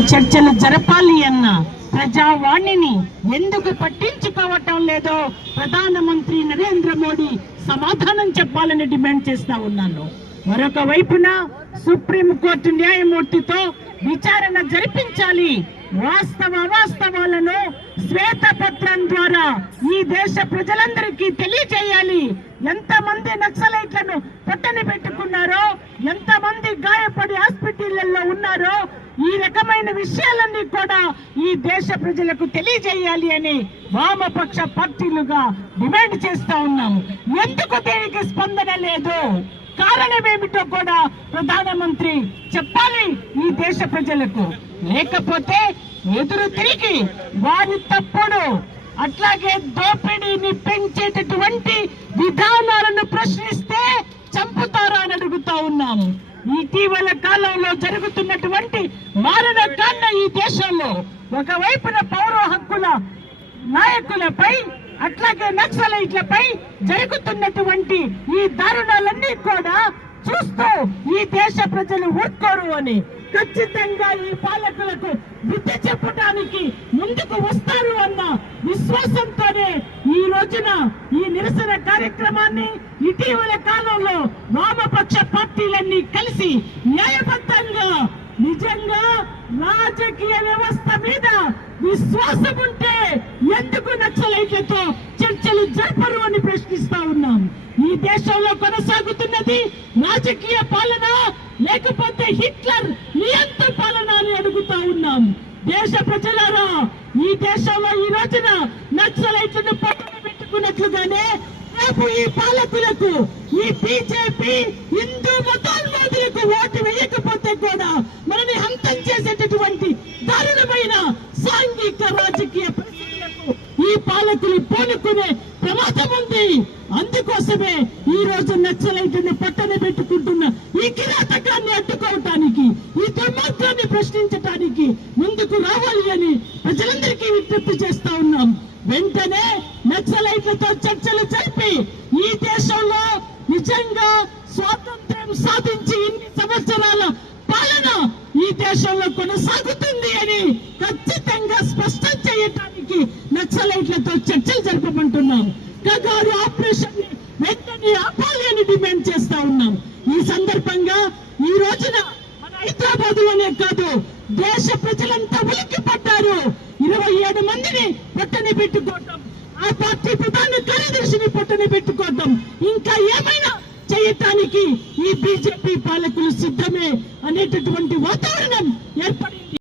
చర్చలు జరపాలి అన్న ప్రజావాణిని ఎందుకు పట్టించుకోవటం లేదో ప్రధానమంత్రి నరేంద్ర మోడీ సమాధానం చెప్పాలని డిమాండ్ చేస్తా ఉన్నాను. మరొక వైపున సుప్రీంకోర్టు న్యాయమూర్తితో విచారణ జరిపించాలి. వాస్తవ అవాస్తవాలను శ్వేతపత్రం ద్వారా ఈ దేశ ప్రజలందరికీ తెలియజేయాలి. ఎంతమంది నక్సలైట్లను పట్టని పెట్టుకున్నారో ఎంతమంది గాయపడి హాస్పిటళ్ళలో ఉన్నారో ఈ రకమైన విషయాలన్నీ కూడా ఈ దేశ ప్రజలకు తెలియజేయాలి అని వామపక్ష పార్టీలుగా డిమాండ్ చేస్తా ఉన్నాము. ఎందుకు దీనికి స్పందన లేదు? కారణం ఏమిటో కూడా ప్రధానమంత్రి చెప్పాలి ఈ దేశ ప్రజలకు. లేకపోతే ఎదురు తిరిగి వారి తప్పుడు అట్లాగే దోపిడీని పెంచేటటువంటి విధానాలను ప్రశ్నిస్తే చంపుతారా అని అడుగుతా ఉన్నాము. ఇటీవల కాలంలో జరుగుతున్నటువంటి మారణ కాండ ఈ దేశంలో ఒకవైపున పౌర హక్కుల నాయకులపై అట్లాగే నక్సలైట్లపై జరుగుతున్నటువంటి ఈ దారుణాలన్నీ కూడా చూస్తూ ఈ దేశ ప్రజలు ఊరుకోరు అని ఖచ్చితంగా ఈ పాలకులకు బుద్ధి చెప్పడానికి ముందుకు వస్తారు అన్న విశ్వాసంతోనే ఈ రోజున ఈ నిరసన కార్యక్రమాన్ని ఇటీవల కాలంలో వామ పార్టీలన్నీ కలిసి న్యాయబద్ధంగా నిజంగా రాజకీయ వ్యవస్థ మీద విశ్వాసం ఉంటే ఎందుకు నక్సలైట్లతో చర్చలు జరపరు అని ప్రశ్నిస్తా ఉన్నాం. ఈ దేశంలో కొనసాగుతున్నది రాజకీయ పాలన లేకపోతే హిట్లర్ నియంత్ర పాలన అని అడుగుతా ఉన్నాం. దేశ ప్రజలారా ఈ దేశంలో ఈ రోజున నక్సలైట్లను పట్టున పెట్టుకున్నట్లుగానే నాకు ఈ పాలకులకు ఈ బీజేపీ హిందూ మతోన్మాదులకు ఓటు వేయకపోతే కూడా మనని అంతం చేసేటటువంటి దారుణమైన సాంఘిక రాజకీయ పరిస్థితులకు ఈ పాలకులు పూనుకునే ప్రమాదం ఉంది. అందుకోసమే ఈ రోజు నక్సలైట్ని పట్టణ పెట్టుకుంటున్న ఈ కిరాతకాన్ని అడ్డుకోవటానికి ఈ దుర్మార్గాన్ని ప్రశ్నించటానికి ముందుకు రావాలి అని ప్రజలందరికీ విజ్ఞప్తి చేస్తా ఉన్నాం. వెంటనే నాయకులతో చర్చలు జరిపి ఈ దేశంలో నిజంగా స్వాతంత్ర్యం సాధించి ఇన్ని సంవత్సరాల పాలన ఈ దేశంలో కొనసాగుతుంది అని ఖచ్చితంగా స్పష్టం చేయటానికి నక్సలైట్లతో చర్చలు జరపమంటున్నాం. కగారు ఆపరేషన్ వెంటనే ఆపాలి అని డిమాండ్ చేస్తా ఉన్నాం. ఈ సందర్భంగా ఈ రోజున మన హైదరాబాద్లోనే కాదు దేశ ప్రజలంతా ఉలిక్కి పడ్డారు ఇరవై ఏడు మందిని పట్టని పెట్టుకోవటం ఆ పార్టీ ప్రధాన కార్యదర్శిని పట్టుని పెట్టుకోవటం. ఇంకా ఏమైనా చేయటానికి ఈ బీజేపీ పాలకులు సిద్ధమే అనేటటువంటి వాతావరణం ఏర్పడింది.